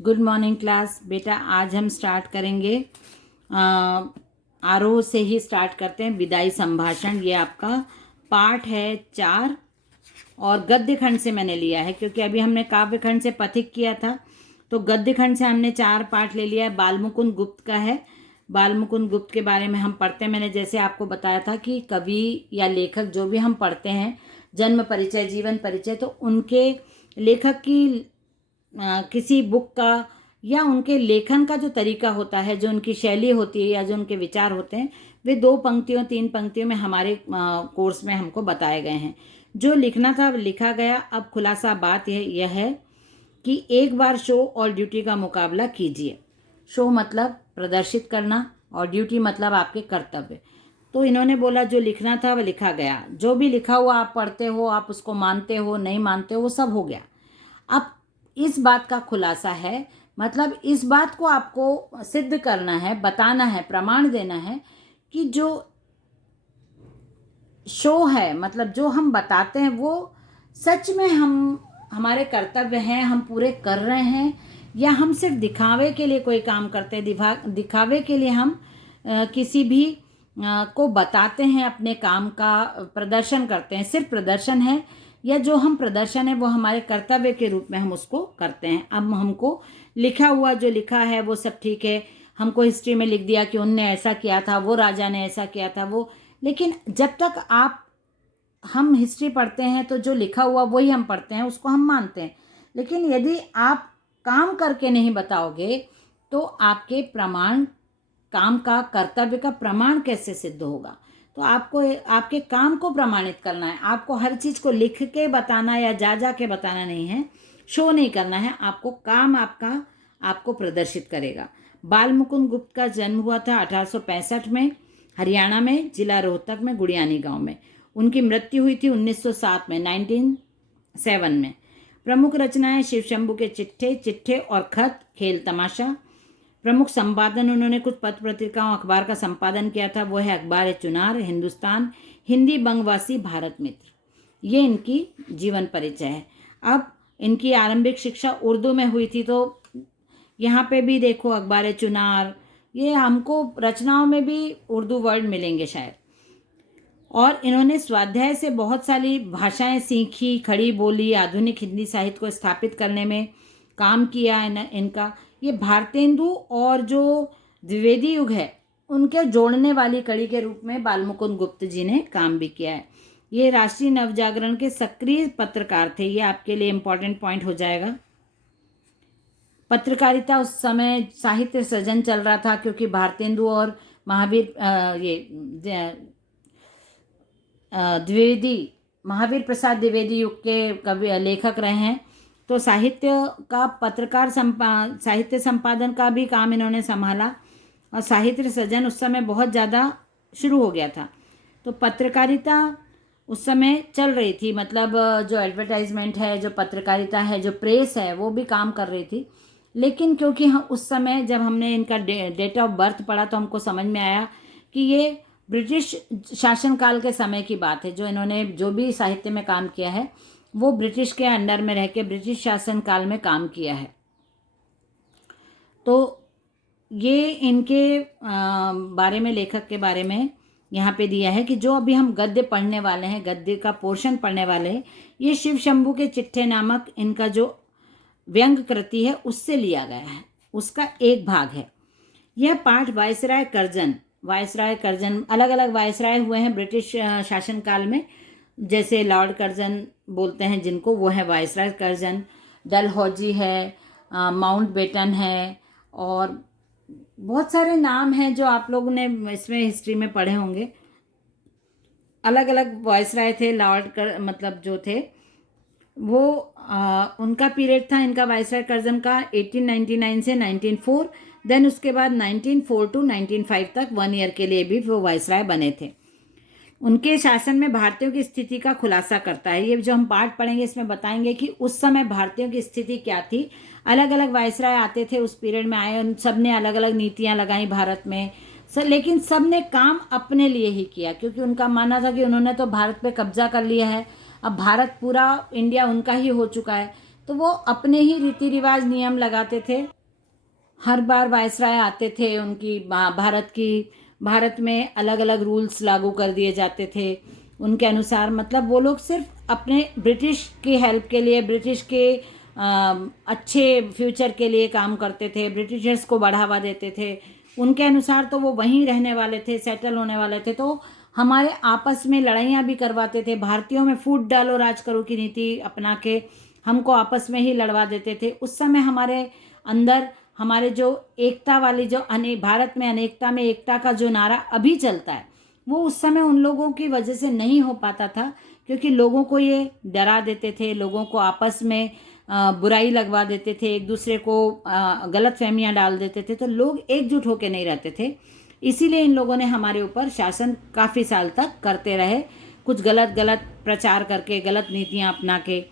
Good morning class. बेटा आज हम स्टार्ट करेंगे आरोह से ही स्टार्ट करते हैं। विदाई संभाषण, ये आपका पाठ है 4 और गद्य खंड से मैंने लिया है क्योंकि अभी हमने काव्य खंड से पथिक किया था, तो गद्य खंड से हमने 4 पाठ ले लिया है। बालमुकुंद गुप्त का है। बालमुकुंद गुप्त के बारे में हम पढ़ते हैं। मैंने जैसे आपको बताया था कि कवि या लेखक जो भी हम पढ़ते हैं, जन्म परिचय, जीवन परिचय, तो उनके लेखक की किसी बुक का या उनके लेखन का जो तरीका होता है, जो उनकी शैली होती है या जो उनके विचार होते हैं, वे 2 पंक्तियों 3 पंक्तियों में हमारे कोर्स में हमको बताए गए हैं। जो लिखना था लिखा गया। अब खुलासा बात यह है कि एक बार शो और ड्यूटी का मुकाबला कीजिए। शो मतलब प्रदर्शित करना और ड्यूटी मतलब आपके कर्तव्य। तो इन्होंने बोला जो लिखना था वह लिखा गया। जो भी लिखा हुआ आप पढ़ते हो, आप उसको मानते हो नहीं मानते हो, वो सब हो गया। अब इस बात का खुलासा है, मतलब इस बात को आपको सिद्ध करना है, बताना है, प्रमाण देना है कि जो शो है, मतलब जो हम बताते हैं, वो सच में हमारे कर्तव्य हैं, हम पूरे कर रहे हैं, या हम सिर्फ दिखावे के लिए कोई काम करते हैं। दिखावे के लिए हम किसी भी को बताते हैं, अपने काम का प्रदर्शन करते हैं। सिर्फ प्रदर्शन है, या जो हम प्रदर्शन है वो हमारे कर्तव्य के रूप में हम उसको करते हैं। अब हमको लिखा हुआ जो लिखा है वो सब ठीक है। हमको हिस्ट्री में लिख दिया कि उनने ऐसा किया था, वो राजा ने ऐसा किया था, वो, लेकिन जब तक हम हिस्ट्री पढ़ते हैं तो जो लिखा हुआ वही हम पढ़ते हैं, उसको हम मानते हैं। लेकिन यदि आप काम करके नहीं बताओगे तो आपके प्रमाण, काम का, कर्तव्य का प्रमाण कैसे सिद्ध होगा? तो आपको आपके काम को प्रमाणित करना है। आपको हर चीज़ को लिख के बताना या जा के बताना नहीं है, शो नहीं करना है। आपको काम आपको प्रदर्शित करेगा। बाल मुकुंद गुप्त का जन्म हुआ था 1865 में, हरियाणा में, जिला रोहतक में, गुड़ियानी गांव में। उनकी मृत्यु हुई थी 1907 में, 1907 में। प्रमुख रचनाएं शिव शंभू के चिट्ठे और खत, खेल तमाशा। प्रमुख संपादन, उन्होंने कुछ पत्र पत्रिकाओं अखबार का संपादन किया था, वो है अखबार चुनार, हिंदुस्तान, हिंदी, बंगवासी, भारत मित्र। ये इनकी जीवन परिचय है। अब इनकी आरंभिक शिक्षा उर्दू में हुई थी, तो यहाँ पे भी देखो अखबार चुनार, ये हमको रचनाओं में भी उर्दू वर्ड मिलेंगे शायद। और इन्होंने स्वाध्याय से बहुत सारी भाषाएं सीखी, खड़ी बोली, आधुनिक हिंदी साहित्य को स्थापित करने में काम किया। इनका ये भारतेंदु और जो द्विवेदी युग है उनके जोड़ने वाली कड़ी के रूप में बालमुकुंद गुप्त जी ने काम भी किया है। ये राष्ट्रीय नवजागरण के सक्रिय पत्रकार थे। ये आपके लिए इम्पोर्टेंट पॉइंट हो जाएगा। पत्रकारिता उस समय साहित्य सृजन चल रहा था, क्योंकि भारतेंदु और महावीर द्विवेदी, महावीर प्रसाद द्विवेदी युग के कवि लेखक रहे हैं। तो साहित्य का साहित्य संपादन का भी काम इन्होंने संभाला, और साहित्य सृजन उस समय बहुत ज़्यादा शुरू हो गया था। तो पत्रकारिता उस समय चल रही थी, मतलब जो एडवर्टाइजमेंट है, जो पत्रकारिता है, जो प्रेस है, वो भी काम कर रही थी। लेकिन क्योंकि हम उस समय जब हमने इनका डेट ऑफ बर्थ पढ़ा तो हमको समझ में आया कि ये ब्रिटिश शासनकाल के समय की बात है। जो इन्होंने जो भी साहित्य में काम किया है वो ब्रिटिश के अंडर में रह के ब्रिटिश शासनकाल में काम किया है। तो ये इनके बारे में, लेखक के बारे में यहाँ पे दिया है कि जो अभी हम गद्य पढ़ने वाले हैं, गद्य का पोर्शन पढ़ने वाले हैं, ये शिव शंभू के चिट्ठे नामक इनका जो व्यंग कृति है उससे लिया गया है, उसका एक भाग है। यह पाठ वायसराय कर्जन, अलग अलग वायसराय हुए हैं ब्रिटिश शासनकाल में, जैसे लॉर्ड कर्जन बोलते हैं जिनको, वो है वायसराय कर्जन। डलहौजी है, माउंट बेटन है, और बहुत सारे नाम हैं जो आप लोगों ने इसमें हिस्ट्री में पढ़े होंगे। अलग अलग वायसराय थे। मतलब जो थे वो उनका पीरियड था, इनका वायसराय कर्जन का 1899 से 1904, देन उसके बाद 1904 टू 1905 तक 1 ईयर के लिए भी वो वायसराय बने थे। उनके शासन में भारतीयों की स्थिति का खुलासा करता है। ये जो हम पाठ पढ़ेंगे इसमें बताएंगे कि उस समय भारतीयों की स्थिति क्या थी। अलग अलग वायसराय आते थे, उस पीरियड में आए, उन सब ने अलग अलग नीतियाँ लगाई भारत में, लेकिन सब ने काम अपने लिए ही किया, क्योंकि उनका मानना था कि उन्होंने तो भारत पे कब्जा कर लिया है, अब भारत पूरा इंडिया उनका ही हो चुका है। तो वो अपने ही रीति रिवाज नियम लगाते थे। हर बार वायसराय आते थे, उनकी भारत में अलग अलग रूल्स लागू कर दिए जाते थे उनके अनुसार। मतलब वो लोग सिर्फ अपने ब्रिटिश की हेल्प के लिए, ब्रिटिश के अच्छे फ्यूचर के लिए काम करते थे, ब्रिटिशर्स को बढ़ावा देते थे उनके अनुसार। तो वो वहीं रहने वाले थे, सेटल होने वाले थे। तो हमारे आपस में लड़ाइयाँ भी करवाते थे। भारतीयों में फूट डालो राज करो की नीति अपना के हमको आपस में ही लड़वा देते थे। उस समय हमारे अंदर हमारे जो एकता वाली, जो भारत में अनेकता में एकता का जो नारा अभी चलता है, वो उस समय उन लोगों की वजह से नहीं हो पाता था, क्योंकि लोगों को ये डरा देते थे, लोगों को आपस में बुराई लगवा देते थे, एक दूसरे को गलत फहमियाँ डाल देते थे, तो लोग एकजुट होकर नहीं रहते थे। इसीलिए इन लोगों ने हमारे ऊपर शासन काफ़ी साल तक करते रहे, कुछ गलत प्रचार करके, गलत नीतियाँ अपना के।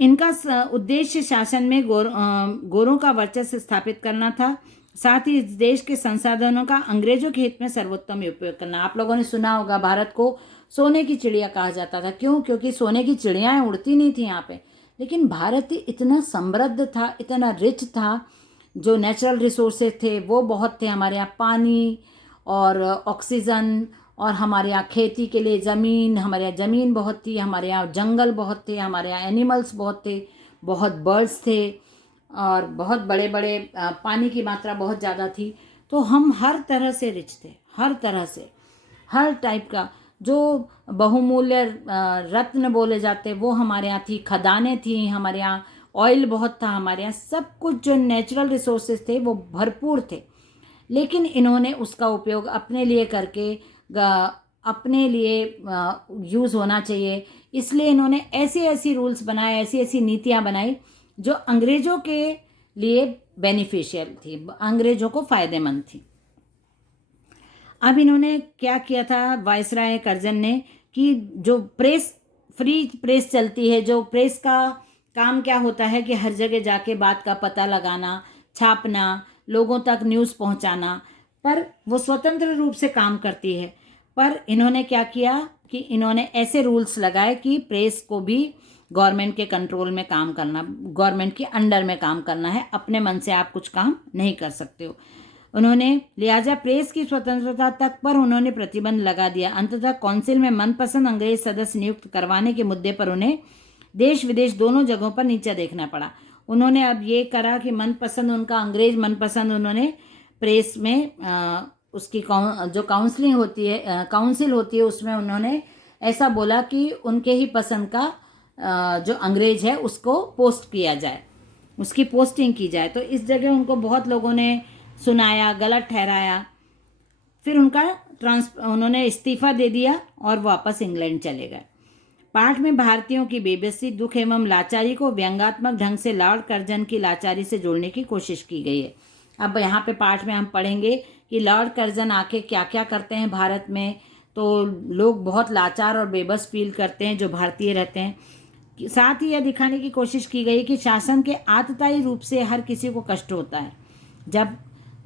इनका उद्देश्य शासन में गोरों का वर्चस्व स्थापित करना था, साथ ही इस देश के संसाधनों का अंग्रेजों के हित में सर्वोत्तम उपयोग करना। आप लोगों ने सुना होगा भारत को सोने की चिड़िया कहा जाता था। क्यों? क्योंकि सोने की चिड़ियाएं उड़ती नहीं थी यहाँ पे, लेकिन भारत इतना समृद्ध था, इतना रिच था, जो नेचुरल रिसोर्सेज थे वो बहुत थे। हमारे यहाँ पानी और ऑक्सीजन, और हमारे यहाँ खेती के लिए ज़मीन, हमारे यहाँ ज़मीन बहुत थी, हमारे यहाँ जंगल बहुत थे, हमारे यहाँ एनिमल्स बहुत थे, बहुत बर्ड्स थे, और बहुत बड़े बड़े पानी की मात्रा बहुत ज़्यादा थी। तो हम हर तरह से रिच थे, हर तरह से, हर टाइप का जो बहुमूल्य रत्न बोले जाते वो हमारे यहाँ थी, खदानें थी, हमारे यहाँ ऑयल बहुत था, हमारे यहाँ सब कुछ जो नेचुरल रिसोर्सेज थे वो भरपूर थे। लेकिन इन्होंने उसका उपयोग अपने लिए करके, अपने लिए यूज़ होना चाहिए, इसलिए इन्होंने ऐसी रूल्स बनाए, ऐसी नीतियाँ बनाई जो अंग्रेज़ों के लिए बेनिफिशियल थी, अंग्रेज़ों को फ़ायदेमंद थी। अब इन्होंने क्या किया था वायसराय कर्जन ने, कि जो फ्री प्रेस चलती है, जो प्रेस का काम क्या होता है कि हर जगह जाके बात का पता लगाना, छापना, लोगों तक न्यूज़ पहुंचाना, पर वो स्वतंत्र रूप से काम करती है। पर इन्होंने क्या किया कि इन्होंने ऐसे रूल्स लगाए कि प्रेस को भी गवर्नमेंट के कंट्रोल में काम करना, गवर्नमेंट के अंडर में काम करना है, अपने मन से आप कुछ काम नहीं कर सकते हो। उन्होंने लिहाजा प्रेस की स्वतंत्रता तक पर उन्होंने प्रतिबंध लगा दिया। अंततः काउंसिल में मनपसंद अंग्रेज सदस्य नियुक्त करवाने के मुद्दे पर उन्हें देश विदेश दोनों जगहों पर नीचा देखना पड़ा। उन्होंने अब ये करा कि मनपसंद, उनका अंग्रेज मनपसंद, उन्होंने प्रेस में उसकी जो काउंसिल होती है उसमें उन्होंने ऐसा बोला कि उनके ही पसंद का जो अंग्रेज है उसको पोस्ट किया जाए, उसकी पोस्टिंग की जाए। तो इस जगह उनको बहुत लोगों ने सुनाया, गलत ठहराया। फिर उन्होंने इस्तीफा दे दिया और वापस इंग्लैंड चले गए। पाठ में भारतीयों की बेबसी, दुख एवं लाचारी को व्यंग्यात्मक ढंग से लॉर्ड कर्जन की लाचारी से जोड़ने की कोशिश की गई है। अब यहाँ पे पाठ में हम पढ़ेंगे कि लॉर्ड कर्जन आके क्या क्या करते हैं भारत में। तो लोग बहुत लाचार और बेबस फील करते हैं जो भारतीय रहते हैं। साथ ही यह दिखाने की कोशिश की गई कि शासन के आतताई रूप से हर किसी को कष्ट होता है। जब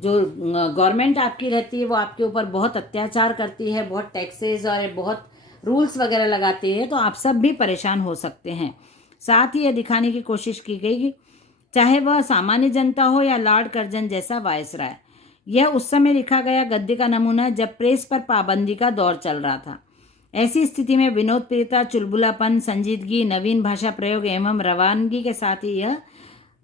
जो गवर्नमेंट आपकी रहती है वो आपके ऊपर बहुत अत्याचार करती है, बहुत टैक्सेस और बहुत रूल्स वगैरह लगाती है, तो आप सब भी परेशान हो सकते हैं। साथ ही यह दिखाने की कोशिश की गई कि चाहे वह सामान्य जनता हो या लॉर्ड कर्जन जैसा वायसराय। यह उस समय लिखा गया गद्य का नमूना है जब प्रेस पर पाबंदी का दौर चल रहा था। ऐसी स्थिति में विनोद प्रियता, चुलबुलापन, संजीदगी, नवीन भाषा प्रयोग एवं रवानगी के साथ ही यह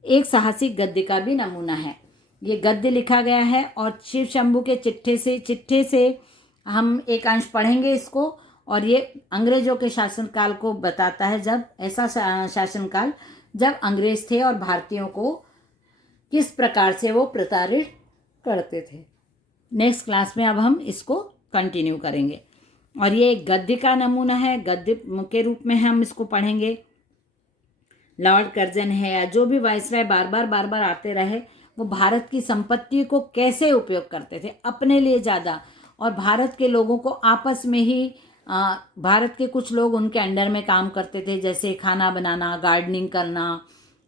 एक साहसिक गद्य का भी नमूना है। ये गद्य लिखा गया है और शिव शंभू के चिट्ठे से हम एक अंश पढ़ेंगे इसको, और ये अंग्रेजों के शासनकाल को बताता है, जब ऐसा शासनकाल जब अंग्रेज थे और भारतीयों को किस प्रकार से वो प्रताड़ित करते थे। नेक्स्ट क्लास में अब हम इसको कंटिन्यू करेंगे। और ये एक गद्य का नमूना है, गद्य के रूप में हम इसको पढ़ेंगे। लॉर्ड कर्जन है या जो भी वायसराय बार बार आते रहे, वो भारत की संपत्ति को कैसे उपयोग करते थे अपने लिए ज़्यादा, और भारत के लोगों को आपस में ही भारत के कुछ लोग उनके अंडर में काम करते थे, जैसे खाना बनाना, गार्डनिंग करना,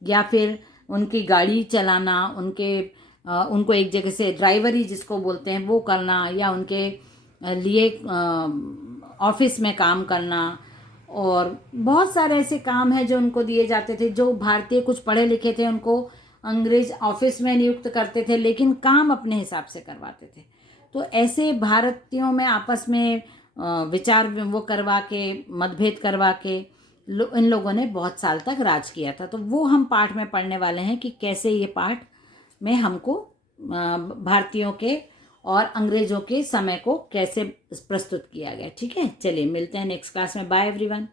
या फिर उनकी गाड़ी चलाना, उनको एक जगह से ड्राइवरी जिसको बोलते हैं वो करना, या उनके लिए ऑफिस में काम करना, और बहुत सारे ऐसे काम हैं जो उनको दिए जाते थे। जो भारतीय कुछ पढ़े लिखे थे उनको अंग्रेज ऑफिस में नियुक्त करते थे, लेकिन काम अपने हिसाब से करवाते थे। तो ऐसे भारतीयों में आपस में विचार वो करवा के, मतभेद करवा के इन लोगों ने बहुत साल तक राज किया था। तो वो हम पाठ में पढ़ने वाले हैं कि कैसे ये पाठ में हमको भारतीयों के और अंग्रेजों के समय को कैसे प्रस्तुत किया गया। ठीक है, चलिए मिलते हैं नेक्स्ट क्लास में। Bye everyone.